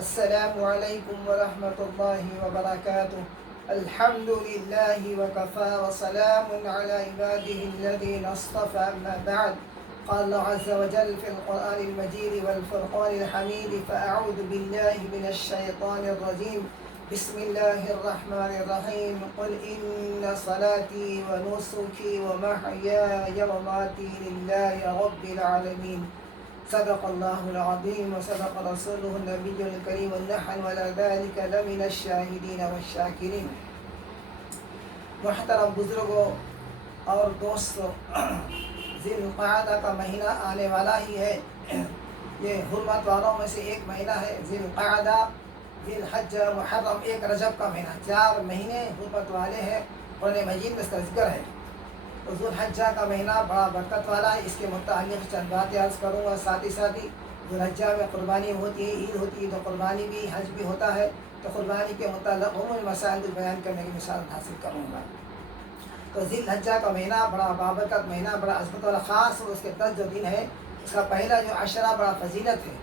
السلام علیکم ورحمۃ اللہ وبرکاتہ. الحمد للہ وکفى وسلام علی عباده الذین اصطفى. اما بعد. قال الله عز وجل في القرآن المجيد والفرقان الحميد: فأعوذ بالله من الشيطان الرجيم. بسم الله الرحمن الرحيم. قل إن صلاتي ونسكي ومحياي ومماتي لله رب العالمين. صدق اللہ العظیم وصدق رسولہ النبی الکریم ونحن وعلی ذلک لمن الشاہدین والشاکرین. محترم بزرگوں اور دوستوں، ذی القعدہ کا مہینہ آنے والا ہی ہے. یہ حرمت والوں میں سے ایک مہینہ ہے. ذی القعدہ، ذی الحج، محرم، ایک رجب کا مہینہ، 4 مہینے حرمت والے ہیں. قرآن مجید میں اس کا ذکر ہے. ذو الحجہ کا مہینہ بڑا برکت والا ہے. اس کے متعلق چند باتیں عرض کروں گا. ساتھ ہی ذو الحجہ میں قربانی ہوتی ہے، عید ہوتی ہے، تو قربانی بھی، حج بھی ہوتا ہے. تو قربانی کے متعلق عمومی مسائل کو بیان کرنے کی مثال حاصل کروں گا. تو ذی الحجہ کا مہینہ بڑا بابرکت مہینہ، بڑا عظمت والا، خاص اور اس کے 10 جو دن ہے، اس کا پہلا جو عشرہ بڑا فضیلت ہے.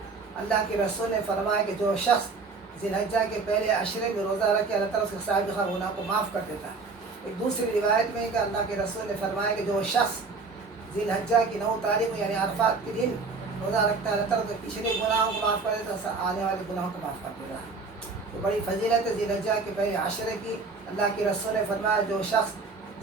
اللہ کے رسول نے فرمایا کہ جو شخص ذی الحجہ کے پہلے عشرے میں روزہ رکھے، اللہ تعالیٰ اس کے سابقہ گناہ کو معاف کر دیتا ہے. ایک دوسری روایت میں کہ اللہ کے رسول نے فرمایا کہ جو شخص ذی الحجہ کی 9 تاریخ یعنی عرفات کے دن روزہ رکھتا ہے، اللہ تعالیٰ کے پچھلے گناہوں کو معاف کر دیتا ہے، آنے والے گناہوں کو معاف کر دیتا ہے. تو بڑی فضیلت ہے ذی الحجہ کے پہلے عشرے کی. اللہ کے رسول نے فرمایا جو شخص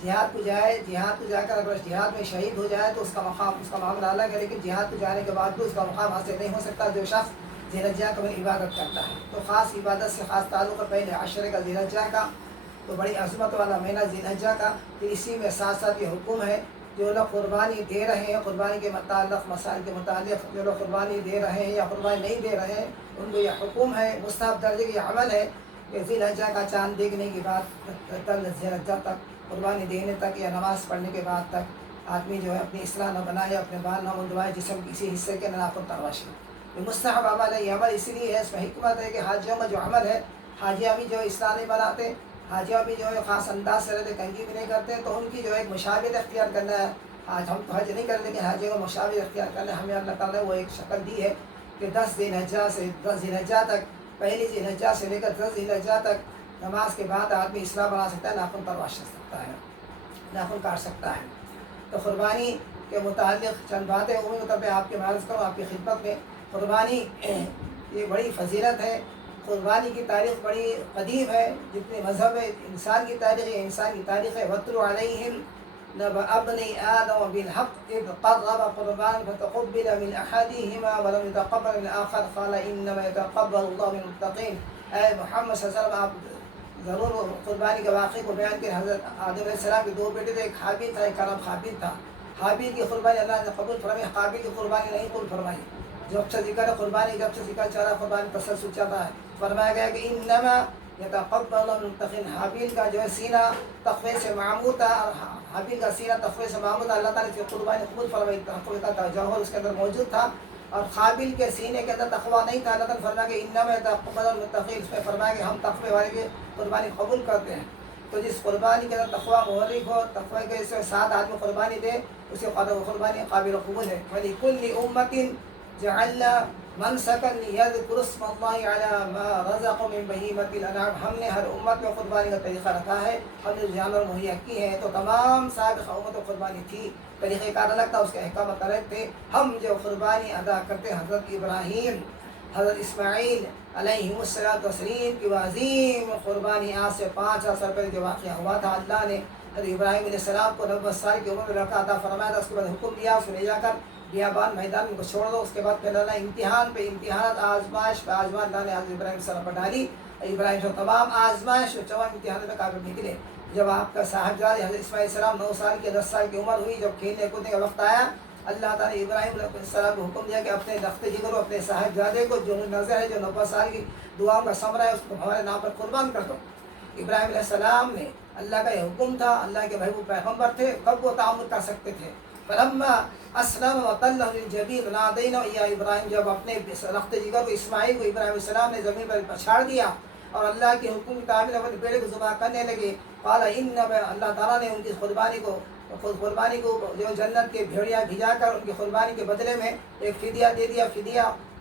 جہاد کو جائے، جہاد کو جا کر اگر جہاد میں شہید ہو جائے تو اس کا مقام، اس کا معاملہ الگ ہے، لیکن جہاد کو جانے کے بعد بھی اس کا مقام حاصل نہیں ہو سکتا جو شخص ذی الحجہ کا عبادت کرتا ہے. تو خاص عبادت سے خاص تعلق ہے پہلے عشرے کا، ذی الحجہ کا. تو بڑی عظمت والا مہینہ ذی الحجہ کا. پھر اسی میں ساتھ ساتھ یہ حکم ہے جو لوگ قربانی دے رہے ہیں، قربانی کے متعلق مسائل کے متعلق جو لوگ قربانی دے رہے ہیں یا قربانی نہیں دے رہے ہیں، ان کو یہ حکم ہے، مستحب درجے کا یہ عمل ہے کہ ذی الحجہ کا چاند دیکھنے کے بعد کل ذی الحجہ تک، قربانی دینے تک یا نماز پڑھنے کے بعد تک آدمی جو ہے اپنی اصلاح نہ بنائے، اپنے بال نہ منڈوائے، جسم کے کسی حصے کے ناخن تراشے. یہ مستحب عمل ہے. یہ عمل اس لیے ہے، اس میں حکمت ہے کہ حاجیوں کا جو عمل ہے، حاجیہ بھی جو اصلاح نہیں بناتے، حاجیہ بھی جو ہے خاص انداز سے رہتے، کنگھی بھی نہیں کرتے، تو ان کی جو ہے ایک مشابہت اختیار کرنا ہے. آج ہم تو حج نہیں کرتے لیکن حاجیوں کو مشابہت اختیار کرنا ہے. ہمیں اللہ تعالیٰ نے وہ ایک شکل دی ہے کہ 10 ذی الحجہ سے 10 ذی الحجہ تک، پہلی ذی الحجہ سے لے کر 10 ذی الحجہ تک نماز کے بعد آدمی اصلاح بنا سکتا ہے، ناخن ترواش سکتا ہے، ناخن کاٹ سکتا ہے. تو قربانی کے متعلق چند باتیں عمومی طور پہ آپ کے عرض کروں آپ کی خدمت میں. قربانی یہ بڑی فضیلت ہے. قربانی کی تاریخ بڑی قدیم ہے. جتنے مذہب ہے، انسان کی تاریخ ہے، انسان کی تاریخ ہے. وَاتْلُ عَلَيْهِمْ نَبَأَ ابْنَيْ آدَمَ بِالْحَقِّ إِذْ قَرَّبَ قُرْبَانًا فَتُقُبِّلَ مِنْ أَحَدِهِمَا وَلَمْ يُتَقَبَّلْ مِنْ الْآخَرِ قَالَ إِنَّمَا يَتَقَبَّلُ اللَّهُ مِنَ الْمُتَّقِينَ. اے محمد صلی اللہ علیہ وسلم، آپ ضرور قربانی کے واقعے کو بیان کریں. حضرت آدم علیہ السلام کے 2 بیٹے تھے، ایک حابیل تھا، ایک کا نام قابیل تھا. حابیل کی قربانی اللہ نے قبول فرمائی، قابیل کی قربانی نہیں قبول فرمائی. جب سے ذکر قربانی، جب سے ذکر چلا قربانی تسلسل چل رہا ہے، فرمایا گیا کہ انما یتقبل اللہ من المتقین. حابیل کا جو ہے سینہ تقوی سے معمور تھا، اور حابیل کا سینہ تقوی سے معمور تھا. اللہ تعالیٰ کی قربانی قبول فرمائی، تقوی کا جوہر اس کے اندر موجود تھا. اور قابیل کے سینے کے اندر تقوی نہیں تھا. اللہ تعالیٰ نے فرمایا کہ انما یتقبل اللہ من المتقین. اس میں فرمایا کہ ہم تقوی والے کی قربانی قبول کرتے ہیں. تو جس قربانی کے اندر تقوی محرک ہو، تقوی کے ساتھ آدمی قربانی دے، اس کی قربانی قابل قبول ہے. وَلِكُلِّ أُمَّةٍ جعلنا منسکا لیذکروا اسم اللہ علی ما رزقهم من بہیمۃ الانعام. ہم نے ہر امت میں قربانی کا طریقہ رکھا ہے، ہم نے جانور مہیا کی ہیں. تو تمام سابقہ امتوں قربانی تھی، طریقہ کار الگ تھا، اس کے احکامات الگ تھے. ہم جو قربانی ادا کرتے، حضرت ابراہیم، حضرت اسماعیل علیہ السلام کی عظیم قربانی آج سے 5000 سال پہلے جو واقعہ ہوا تھا. اللہ نے حضرت ابراہیم علیہ السلام کو 90 سال کی عمر میں رکھا تھا، فرمایا تھا. اس کے بعد حکم دیا اس کو لے جا کر بیابان میدان میں کو چھوڑ دو. اس کے بعد پھر اللہ امتحان پہ امتحانات، آزمائش پہ آزمائش اللہ نے حضرت ابراہیم السلام پر ڈالی. ابراہیم سے تمام آزمائش اور 54 امتحانات میں کامیاب نکلے. جب آپ کا صاحبزادہ حضرت اسماعیل السلام 9 سال کی 10 سال کی عمر ہوئی، جب کھیلنے کودنے کا وقت آیا، اللہ تعالیٰ نے ابراہیم علیہ السلام کو حکم دیا کہ اپنے رخت جگر اپنے صاحبزادے کو جو نظر ہے، جو 90 سال کی دعاؤں کا ثمرہ ہے، اس کو ہمارے نام پر قربان کر دو. ابراہیم علیہ السلام نے، اللہ کا یہ حکم تھا، اللہ کے محبوب پیغمبر تھے، کب وہ تعامل کر سکتے تھے. فلما اسلم وطلہ للجبین نادینا یا ابراہیم. جب اپنے رخت جگر کو اسماعیل کو ابراہیم السلام نے زمین پر پچھاڑ دیا اور اللہ کے حکم کی تعمیل اپنے بیٹے کو ذبح کرنے لگے، قال انما، اللہ تعالیٰ نے ان کی قربانی کو جو جنت کے بھیڑیا بھجا کر ان کی قربانی کے بدلے میں ایک فدیہ دے دیا. فدیہ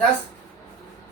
10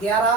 11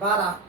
12,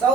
100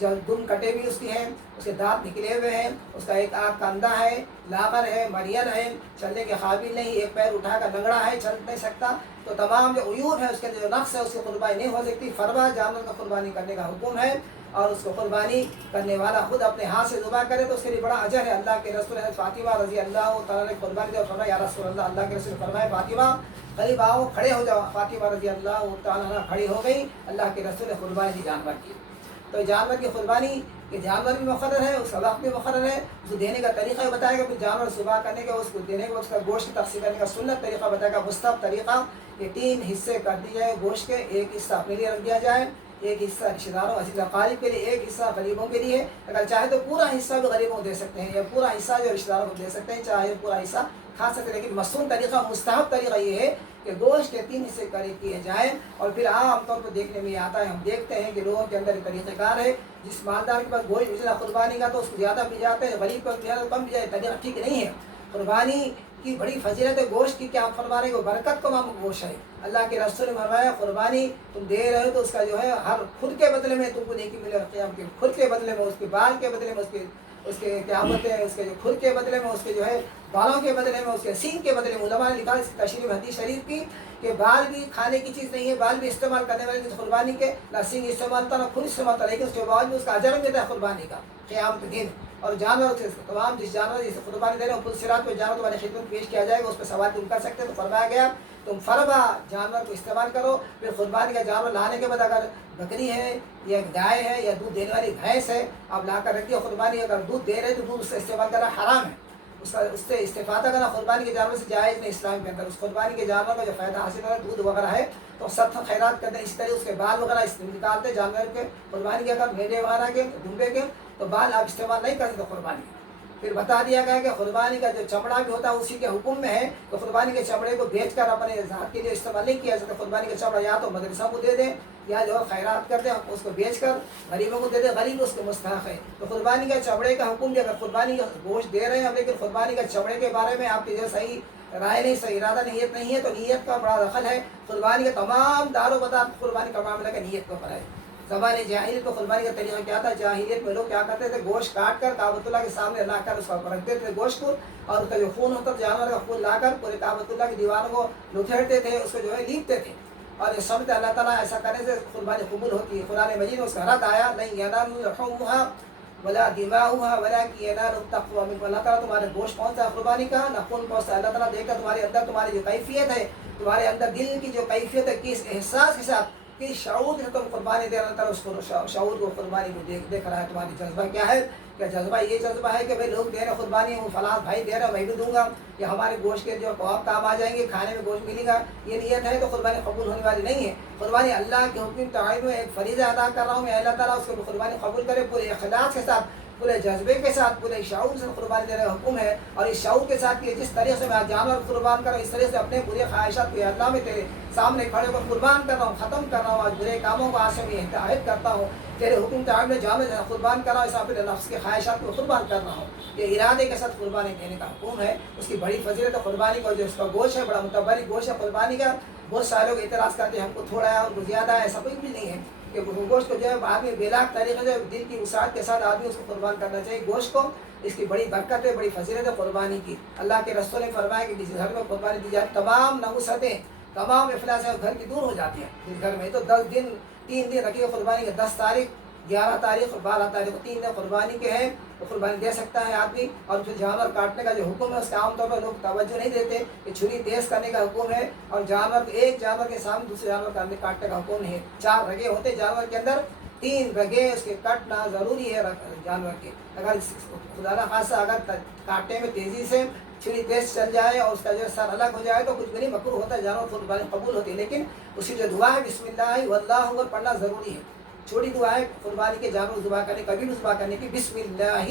جو دم کٹے بھی اس کی ہیں، اس کے دانت نکلے ہوئے ہیں، اس کا ایک آنکھ کاندھا ہے، لاغر ہے، مرین ہے، چلنے کے قابل نہیں، ایک پیر اٹھا کر لنگڑا ہے، چل نہیں سکتا، تو تمام جو عیوب ہے اس کے اندر جو نقص ہے اس کی قربانی نہیں ہو سکتی۔ فرما جانور کا قربانی کرنے کا حکم ہے، اور اس کو قربانی کرنے والا خود اپنے ہاتھ سے ذبح کرے تو اس کے لیے بڑا اجر ہے۔ اللہ کے رسول فاطمہ رضی اللہ تعالیٰ نے قربانی دے اور فرمایا یا رسول اللہ، اللہ کے رسول فرمائے فاطمہ قریب آؤ، کھڑے ہو جاؤ۔ فاطمہ رضی اللہ تعالیٰ کھڑی ہو گئی، اللہ کے رسول نے قربانی دی جانور کی۔ تو جانور کی قربانی، کہ جانور بھی مقرر ہے، اس کا وقت بھی مقرر ہے، اس کو دینے کا طریقہ بھی بتائے گا، پھر جانور ذبح کرنے کا، اس کو دینے کا، اس کا گوشت تقسیم کرنے کا سنت طریقہ بتائے گا، مستحب طریقہ۔ یہ 3 حصے کر دی جائے گوشت کے، ایک حصہ اپنے لیے رکھ دیا جائے، ایک حصہ رشتہ داروں عزیز اقارب کے لیے، ایک حصہ غریبوں کے لیے۔ اگر چاہے تو پورا حصہ بھی غریبوں کو دے سکتے ہیں، یا پورا حصہ جو رشتہ داروں کو دے سکتے ہیں، چاہے پورا حصہ کھا سکتے ہیں، لیکن مصنون طریقہ، مستحب طریقہ یہ ہے کہ گوشت کے 3 حصے کیے جائیں۔ اور پھر عام طور پر دیکھنے میں یہ آتا ہے، ہم دیکھتے ہیں کہ لوگوں کے اندر طریقہ کار ہے، جس مالدار کے پاس گوشت بچنا قربانی کا تو اس کو زیادہ بھی جاتا ہے، غریب کو زیادہ کم بھی جائے، طریقہ ٹھیک نہیں ہے۔ قربانی کی بڑی فضیلت ہے گوشت کی، کیا آپ فرما رہے ہیں، برکت کا معمول گوشت ہے۔ اللہ کے رسول نے فرمایا قربانی تم دے رہے ہو تو اس کا جو ہے ہر خود کے بدلے میں تم کو نیکی ملے، قیام کے خود کے بدلے میں، اس کے بال کے بدلے میں، اس کے کیا ہوتے ہیں، اس کے جو خود کے بدلے میں، اس کے جو ہے بالوں کے بدلے میں، اس کے سینگ کے بدلے میں۔ علماء نے لکھا اس کی تشریح حدیث شریف کی کہ بال بھی کھانے کی چیز نہیں ہے، بال بھی استعمال کرنے والی قربانی کے، نہ سینگ استعمال ہوتا نہ خود استعمال ہوتا، لیکن اس کے باوجود اس کا اجر ملتا ہے قربانی کا قیامت کے دن۔ اور جانور سے تمام جس جانور جسے قربانی دے رہے ہو پل صراط پہ جانور تمہاری خدمت پیش کیا جائے گا، اس پہ سوال تم کر سکتے ہیں۔ تو فرمایا گیا تم فرما جانور کو استعمال کرو، پھر قربانی کا جانور لانے کے بعد اگر بکری ہے یا گائے ہے یا دودھ دینے والی بھینس ہے، اب لا کر رکھ دیا قربانی، اگر دودھ دے رہے تو دودھ اس سے استعمال کرنا حرام ہے، اس سے استفادہ کرنا قربانی کے جانور سے جائز نہیں اسلام کے اندر۔ اس قربانی کے جانور کا جو فائدہ حاصل کرنا دودھ وغیرہ ہے تو صدقہ خیرات کرتے ہیں، اس طرح اس کے بال وغیرہ نکالتے جانور کے قربانی کے، اگر میڈے وغیرہ کے دمبے کے تو بال آپ استعمال نہیں کر سکتے قربانی کے۔ پھر بتا دیا گیا کہ قربانی کا جو چمڑا بھی ہوتا ہے اسی کے حکم میں ہے، تو قربانی کے چمڑے کو بیچ کر اپنے ذات کے لیے استعمال نہیں کیا جاتا۔ قربانی کا چمڑا یا تو مدرسہ کو دے دیں یا جو خیرات کر دیں، اس کو بیچ کر غریبوں کو دے دیں، غریب اس کے مستحق ہے۔ تو قربانی کا چمڑے کا حکم بھی، اگر قربانی کا گوشت دے رہے ہیں لیکن قربانی کا چمڑے کے بارے میں آپ کی جو صحیح رائے نہیں، صحیح ارادہ نیت نہیں ہے، تو نیت کا بڑا دخل ہے۔ قربانی کے تمام دار و مدار قربانی کا معاملہ کا نیت کے اوپر ہے۔ زمانے جاہلیت میں قربانی کا طریقہ کیا تھا، جاہلیت میں لوگ کیا کرتے تھے، گوشت کاٹ کر کعبۃ اللہ کے سامنے لا کر اس کو رکھتے تھے گوشت کو، اور اس کا جو خون ہوتا تھا جانور کا خون لا کر پورے کعبۃ اللہ کی دیواروں کو لتھڑتے تھے، اس کو جو ہے لیپتے تھے، اور یہ سمجھتے اللہ تعالیٰ ایسا کرنے سے قربانی قبول ہوتی ہے۔ قرآن مجید میں اس کا رد آیا، لن ینالوا لحومها ولا دماؤها ولكن ينالوا التقوى منكم۔ اللہ تعالیٰ تمہارے گوشت پہنچتا ہے قربانی کا، نہ خون پہنچتا ہے۔ اللہ تعالیٰ دیکھتا تمہارے اندر تمہاری جو کیفیت ہے، تمہارے اندر دل کی جو کیفیت ہے، کس احساس کے ساتھ، کس شعور سے تم قربانی دے رہا تھا، اس کو شعور کو قربانی کو دیکھ رہا ہے۔ تمہاری جذبہ کیا ہے؟ کیا جذبہ یہ جذبہ ہے کہ بھائی لوگ دے رہے قربانی، وہ فلاں بھائی دے رہا میں بھی دوں گا، یا ہمارے گوشت کے جو آپ کام آ جائیں گے، کھانے میں گوشت ملے گا، یہ نیت ہے تو قربانی قبول ہونے والی نہیں ہے۔ قربانی اللہ کے حکم تعین میں ایک فریضہ ادا کر رہا ہوں میں، اللہ تعالیٰ اس کو قربانی قبول کرے، پورے اخلاص کے ساتھ، پورے جذبے کے ساتھ، پورے شعور سے قربانی دینے کا حکم ہے۔ اور اس شعور کے ساتھ کہ جس طریقے سے میں جانور قربان کر رہا ہوں، اس طریقے سے اپنے برے خواہشات کو اللہ میں تیرے سامنے کھڑے ہو کر قربان کر رہا ہوں، ختم کر رہا ہوں، آج برے کاموں کو آج سے میں عہد کرتا ہوں، تیرے حکم تعین میں جانور قربان کر رہا ہوں، اس اپنے نفس کے خواہشات کو قربان کر رہا ہوں۔ یہ ارادے کے ساتھ قربانی دینے کا حکم ہے۔ اس کی بڑی فضیلت ہے قربانی کا، جو اس کا گوشت ہے بڑا متبرک گوشت ہے قربانی کا۔ بہت سارے لوگ اعتراض کرتے ہیں ہم کو تھوڑا ہے ہم کو زیادہ ہے، ایسا کوئی بھی نہیں ہے کہ گوشت کو جو ہے آدمی بلاک طریقے سے دل کی وسعت کے ساتھ آدمی اس کو قربان کرنا چاہیے گوشت کو۔ اس کی بڑی برکت ہے، بڑی فضیلت ہے قربانی کی۔ اللہ کے رسول نے فرمایا کہ جس گھر میں قربانی دی جائے تمام نحوستیں، تمام افلاس گھر کی دور ہو جاتی ہیں۔ جس گھر میں تو 10 دن 3 دن رکھیے قربانی کے، 10 تاریخ 11 تاریخ اور 12 تاریخ 3 دن قربانی کے ہیں، تو قربانی دے سکتا ہے آدمی۔ اور پھر جانور کاٹنے کا جو حکم ہے اس کا عام طور پر لوگ توجہ نہیں دیتے کہ چھری تیز کرنے کا حکم ہے، اور جانور ایک جانور کے سامنے دوسرے جانور کاٹنے کا حکم نہیں ہے۔ 4 رگے ہوتے جانور کے اندر، 3 رگے اس کے کٹنا ضروری ہے جانور کے۔ اگر خدا نہ خاصہ اگر کاٹنے میں تیزی سے چھری تیز چل جائے اور اس کا جو سر الگ ہو جائے تو کچھ بھی نہیں، مکروہ ہوتا ہے، جانور قربانی قبول ہوتی ہے، لیکن اسی جو دعا ہے بسم اللہ واللہ اکبر پڑھنا ضروری ہے۔ چھوٹی دعا ہے قربانی کے جانور ذبح کرنے، کبھی بھی ذبح کرنے کی، بسم اللہ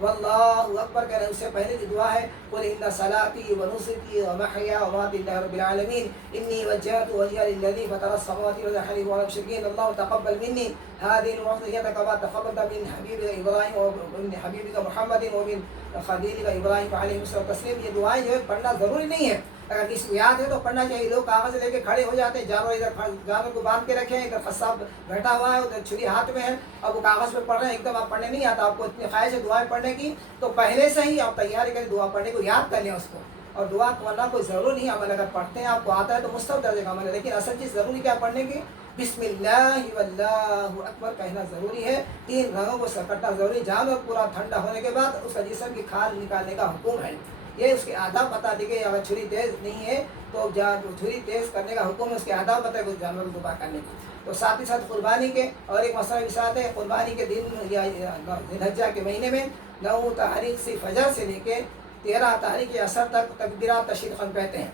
واللہ اکبر کہنا اس سے پہلے کی دعا ہے قل ان صلاتی و نسکی و محیا و ماتی للہ رب العالمین انی وجہت وجہ للذی فطر السماوات والارض حنیفا ولا مشرکین اللہ تقبل منی هذه الوصية كما تقبلت من حبيبك ابراہیم ومن حبیبک محمد ومن خلیلک ابراہیم علیہ الصلوۃ والتسلیم. یہ دعائیں جو ہے پڑھنا ضروری نہیں ہے، اگر کسی کو یاد ہے تو پڑھنا چاہیے. لوگ کاغذ لے کے کھڑے ہو جاتے ہیں، جانور ادھر جانور کو باندھ کے رکھے ہیں، ادھر قصاب بیٹھا ہوا ہے، ادھر چھری ہاتھ میں ہے، اب وہ کاغذ پہ پڑھ رہے ہیں. ایک دم آپ پڑھنے نہیں آتا، آپ کو اتنی خواہش ہے دعائیں پڑھنے کی تو پہلے سے ہی آپ تیاری کریں دعا پڑھنے کو، یاد کر لیں اس کو. اور دعا کرنا کوئی ضروری نہیں عمل، اگر پڑھتے ہیں آپ کو آتا ہے تو مستحب درجے کا عمل ہے، لیکن اصل چیز ضروری کیا پڑھنے کی؟ بسم اللہ واللہ اکبر کہنا ضروری ہے. 3 رنگوں کو سکٹنا ضروری. جانور پورا ٹھنڈا ہونے کے بعد اس کا جسم کی کھال نکالنے کا حکم ہے. یہ اس کے آداب بتا دی گئی. اگر چھری تیز نہیں ہے تو چھری تیز کرنے کا حکم ہے، اس کے آداب بتائے گئے جانور کو ذبح کرنے کی. تو ساتھ ہی ساتھ قربانی کے اور ایک مسئلہ بھی ساتھ ہے. قربانی کے دن یا ذی الحجہ کے مہینے میں 9 تاریخ سے فجر سے لے کے 13 تاریخ عصر تک تکبیرات تشریقاً کہتے ہیں.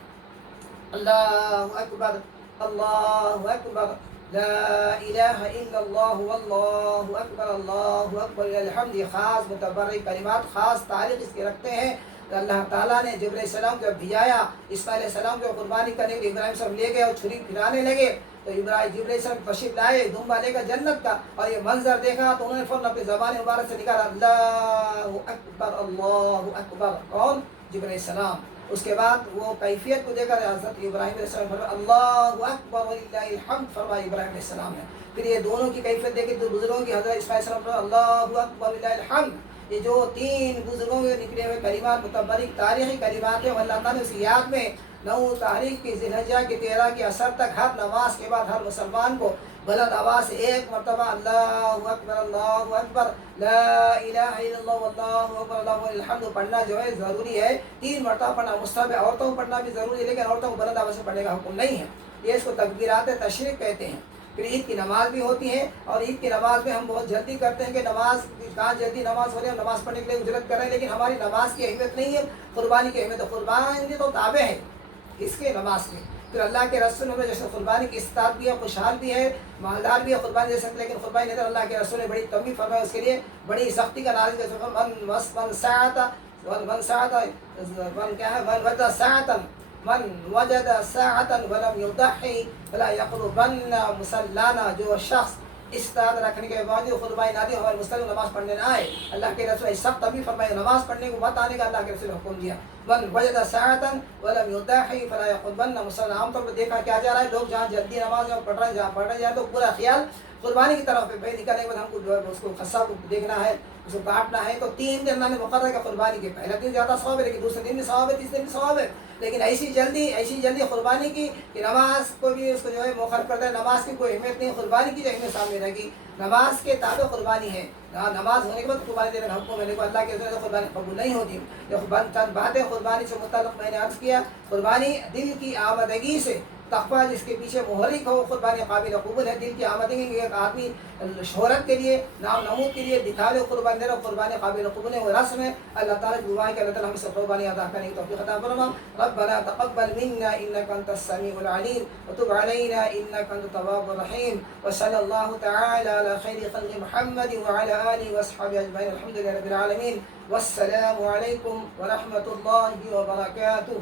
اللہ اکبر اللہ اکبر لا الہ الا اللہ واللہ اکبر اللہ اکبر الحمد. یہ خاص متبرک کلمات، خاص تاریخ اس کے رکھتے ہیں. تو اللہ تعالیٰ نے جبرائیل علیہ السلام کو بھیجایا، اسماعیل علیہ السلام کو قربانی کرنے کے لیے ابراہیم صاحب لے گئے اور چھری پھرانے لگے تو جبرائیل علیہ السلام تشریف لائے دمبا لے کر جنت کا، اور یہ منظر دیکھا تو انہوں نے فوراً اپنی زبان مبارک سے نکالا اللہ اکبر اللہ اکبر. کون؟ جبرائیل علیہ السلام. اس کے بعد وہ کیفیت کو دیکھ کر حضرت ابراہیم علیہ السلام فرمایا اللہ اکبر وللہ الحمد فرمایا ابراہیم علیہ السلام نے. پھر یہ دونوں کی کیفیت دیکھی تو بزرگوں کی حضرت اسماعیل علیہ السلام فرمایا اللہ اکبر وللہ الحمد. یہ جو 3 بزرگوں کے نکلے ہوئے کلمات متبرک تاریخی کلمات ہیں، اللہ تعالیٰ نے اس کی یاد میں 9 تاریخ کی ذی الحجہ کی 13 کی عصر تک ہر نماز کے بعد ہر مسلمان کو بلند آواز سے ایک مرتبہ اللہ اکبر لا الہ الا اللہ واللہ اکبر اللہ الحمد پڑھنا جو ہے ضروری ہے. 3 مرتبہ پڑھنا مستحب ہے. عورتوں کو پڑھنا بھی ضروری ہے، لیکن عورتوں کو بلند آواز سے پڑھنے کا حکم نہیں ہے. یہ اس کو تکبیرات تشریق کہتے ہیں. پھر عید کی نماز بھی ہوتی ہے، اور عید کی نماز میں ہم بہت جلدی کرتے ہیں کہ نماز کہاں جلدی نماز ہو رہی ہے، ہم نماز پڑھنے کے لیے اجرت کر رہے ہیں، لیکن ہماری نماز کی اہمیت نہیں ہے، قربانی کی اہمیت ہے. قربانی تو تابع ہے اس کے نماز کے. پھر اللہ کے رسول نے جیسے قربانی کی استطاعت بھی ہے، خوشحال بھی ہے، مالدار بھی ہے، قربانی دے سکتے، لیکن قربانی نہیں. اللہ کے رسول نے بڑی تنبیہ فرمایا، اس کے لیے بڑی سختی کا نازل کیا. من وجد ساعة ولم يضحي فلا يقربن مصلانا. جو شخص استعداد رکھنے کے بعد قربانی نہ دی ہمارے مستقل نماز پڑھنے نہ آئے، اللہ کے رسول سخت تنبیہ فرمائے، نماز پڑھنے کو مت آنے کا اللہ کے رسول نے حکم دیا. من وجد ساعة ولم يضحي فلا يقربن مصلانا. عام طور پر دیکھا کیا جا رہا ہے، لوگ جہاں جلدی نماز پڑھ رہے ہیں، جہاں پڑھ رہے ہیں تو پورا خیال قربانی کی طرف ہے. بھائی نکلنے کے بعد ہم کو جو ہے اس کو خصا کو دیکھنا ہے، اس کو کاٹنا ہے. تو 3 دن اللہ نے مقرر کیا قربانی کے. پہلا دن زیادہ ثواب ہے، لیکن دوسرے دن بھی ثواب ہے، تیسرے دن بھی ثواب ہے. لیکن ایسی جلدی قربانی کی کہ نماز کو بھی اس کو جو ہے مؤخر کر دے. نماز کی کوئی اہمیت نہیں، قربانی کی جو اہمیت سامنے رہے گی. نماز کے تابع قربانی ہے. نماز ہونے کے بعد قربانی دینے کا حکم ہے، لیکن اللہ کے ذریعے قربانی قبول نہیں ہوتی. چند باتیں قربانی سے متعلق میں نے عرض کیا. قربانی دل کی آمدگی سے تقویٰ جس کے پیچھے محرک ہو، قربانی قابل قبول ہے. دل کی آمدگی ایک آدمی شہرت کے لیے، نام نمود کے لیے دکھا لے قربانی دے رہا، قربانی قابل قبول ہے، وہ رسم ہے. اللہ تعالیٰ کی دعا ہے کہ اللہ تعالیٰ ہم سے قربانی ادا کرنے کی توفیق عطا فرما. ربنا تقبل منا انك انت السميع العليم وتب علينا انك انت التواب الرحيم. وصلى الله تعالى على خير خلق محمد وعلى اله واصحابه اجمعين. الحمد لله رب العالمين. والسلام عليكم ورحمة الله وبركاته.